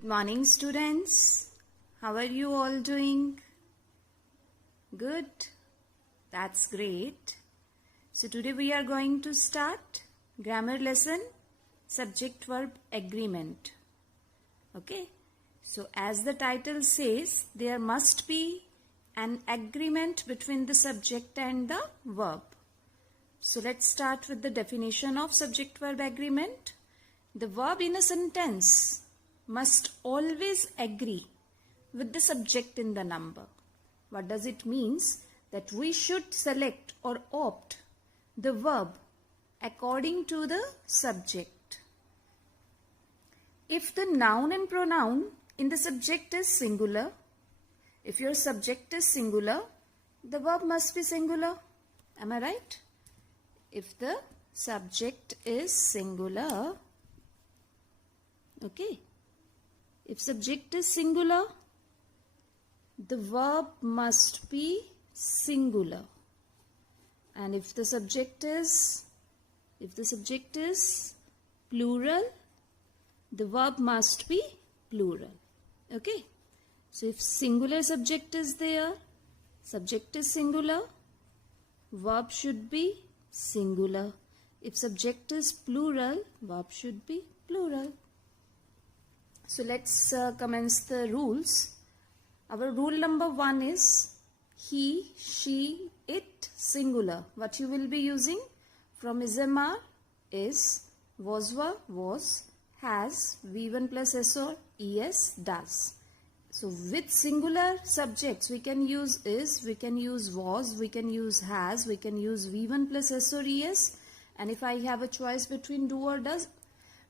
Good morning, students. How are you all doing? Good. That's great. So today we are going to start grammar lesson, subject verb agreement. Okay. So as the title says, there must be an agreement between the subject and the verb. So let's start with the definition of subject verb agreement. The verb in a sentence must always agree with the subject in the number. What does it mean? That we should select or opt the verb according to the subject. If the noun and pronoun in the subject is singular, if your subject is singular, the verb must be singular. Am I right? If the subject is singular, okay. If subject is singular, the verb must be singular. And if the subject is plural, the verb must be plural. Okay. So if singular subject is there, subject is singular, verb should be singular. If subject is plural, verb should be plural. So let's commence the rules. Our rule number 1 is he, she, it, singular. What you will be using from ismr is was, were, was, has, v1 plus s or es, does. So with singular subjects we can use is, we can use was, we can use has, we can use v1 plus s or es. And if I have a choice between do or does,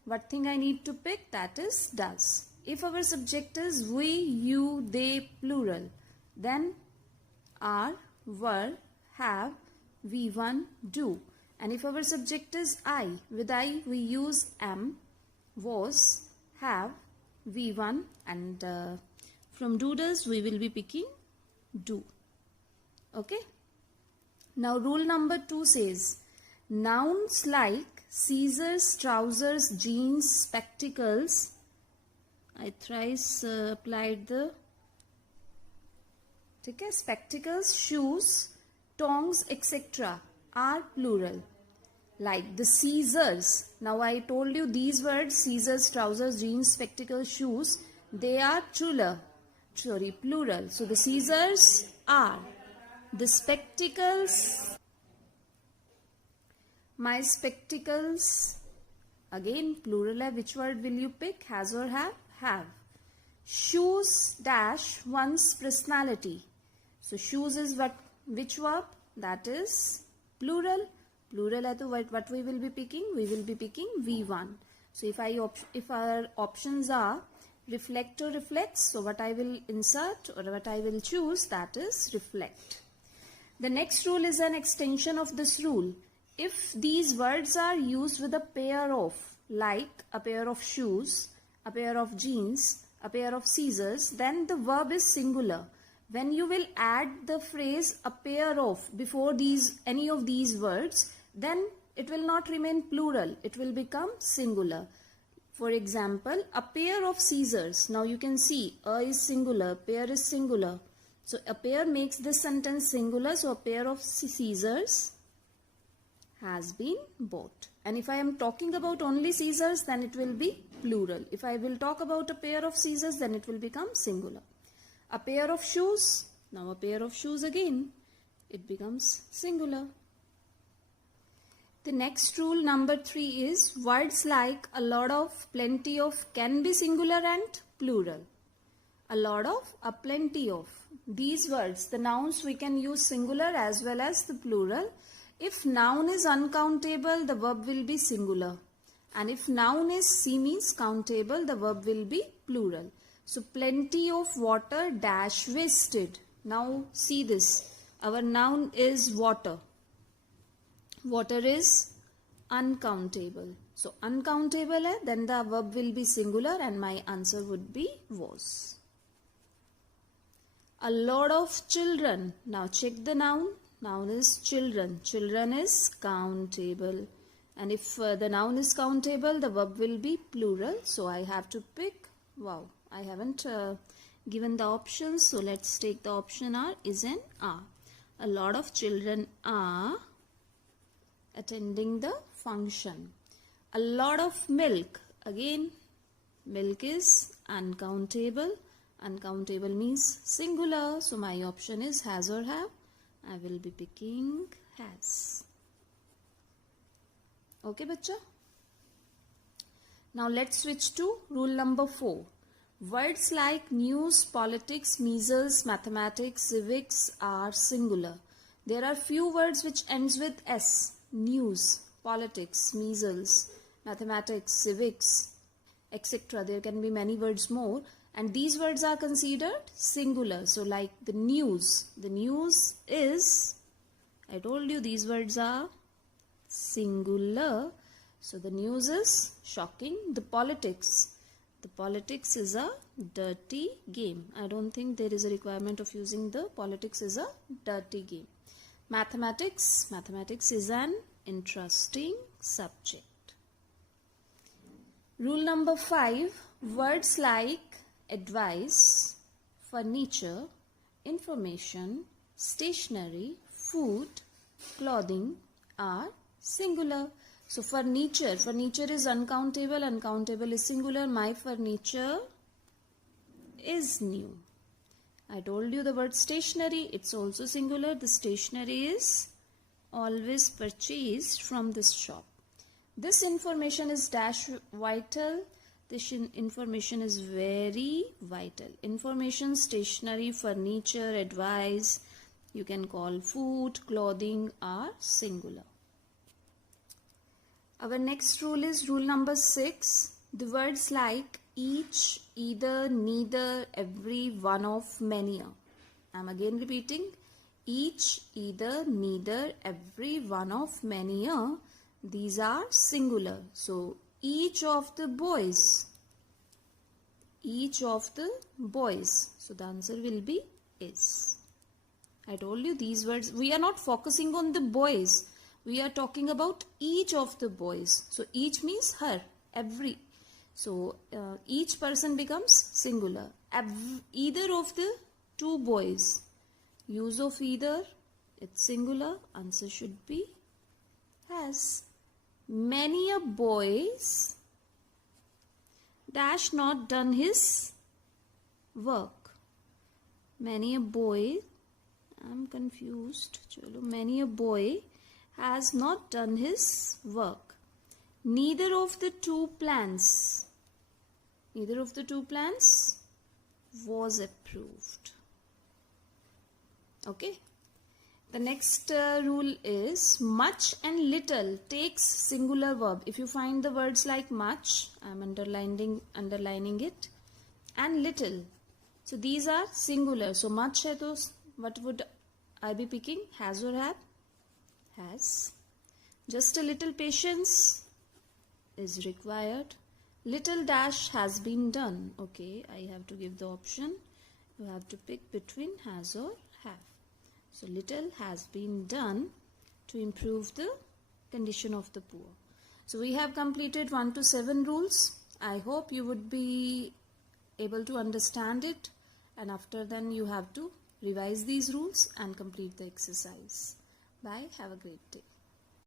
what thing I need to pick? That is does. If our subject is we, you, they, plural, then are, were, have, v1, do. And if our subject is I, with I we use am, was, have, v1, and from do does we will be picking do. Okay. Now rule number 2 says nouns like scissors, trousers, jeans, spectacles. I thrice applied the spectacles, shoes, tongs, etc. are plural. Like the scissors. Now I told you these words, scissors, trousers, jeans, spectacles, shoes, they are plural. So the scissors are. The spectacles, my spectacles, again plural hai. Which word will you pick? Has or have? Have. Shoes dash one's personality. So shoes is which verb? That is plural. Plural hai to what we will be picking? We will be picking v1. So if our options are reflect or reflects, so what I will insert or what I will choose, that is reflect. The next rule is an extension of this rule. If these words are used with a pair of, like a pair of shoes, a pair of jeans, a pair of scissors, then the verb is singular. When you will add the phrase a pair of before any of these words, then it will not remain plural. It will become singular. For example, a pair of scissors. Now you can see a is singular, pair is singular. So a pair makes this sentence singular. So a pair of scissors has been bought. And if I am talking about only scissors, then it will be plural. If I will talk about a pair of scissors, then it will become singular. A pair of shoes. Now a pair of shoes again, it becomes singular. The next rule number 3 is words like a lot of, plenty of can be singular and plural. A lot of, a plenty of. These words, the nouns we can use singular as well as the plural. If noun is uncountable, the verb will be singular. And if noun is C means countable, the verb will be plural. So plenty of water dash wasted. Now see this. Our noun is water. Water is uncountable. So uncountable hai, then the verb will be singular and my answer would be was. A lot of children. Now check the noun. Noun is children. Children is countable. And if the noun is countable, the verb will be plural. So I have to pick, wow, I haven't given the options, so let's take the option R is an are. A lot of children are attending the function. A lot of milk, again milk is uncountable. Uncountable means singular, so my option is has or have. I will be picking has. Okay, bacha? Now let's switch to rule number 4. Words like news, politics, measles, mathematics, civics are singular. There are few words which ends with S. News, politics, measles, mathematics, civics, etc. There can be many words more, and these words are considered singular. So like the news is, I told you these words are singular. So the news is shocking. The politics is a dirty game. I don't think there is a requirement of using the politics is a dirty game. Mathematics is an interesting subject. Rule number 5, words like advice, furniture, information, stationery, food, clothing are singular. So furniture is uncountable, uncountable is singular. My furniture is new. I told you the word stationery, it's also singular. The stationery is always purchased from this shop. This information is dash vital. This information is very vital. Information, stationery, furniture, advice, you can call food, clothing are singular. Our next rule is rule number 6. The words like each, either, neither, every, one of, many are. I am again repeating. Each, either, neither, every, one of, many are. These are singular. So each of the boys. Each of the boys. So the answer will be is. I told you these words. We are not focusing on the boys. We are talking about each of the boys. So each means her, every. So each person becomes singular. Either of the two boys. Use of either, it's singular. Answer should be has. Many a boys dash not done his work. Many a boy, I'm confused. Chalo, many a boy has not done his work. Neither of the two plans was approved. Okay. The next rule is much and little takes singular verb. If you find the words like much, I am underlining it, and little. So these are singular. So much hai to what would I be picking? Has or have? Has. Just a little patience is required. Little dash has been done. Okay, I have to give the option. You have to pick between has or have. So little has been done to improve the condition of the poor. So we have completed 1 to 7 rules. I hope you would be able to understand it, and after then you have to revise these rules and complete the exercise. Bye. Have a great day.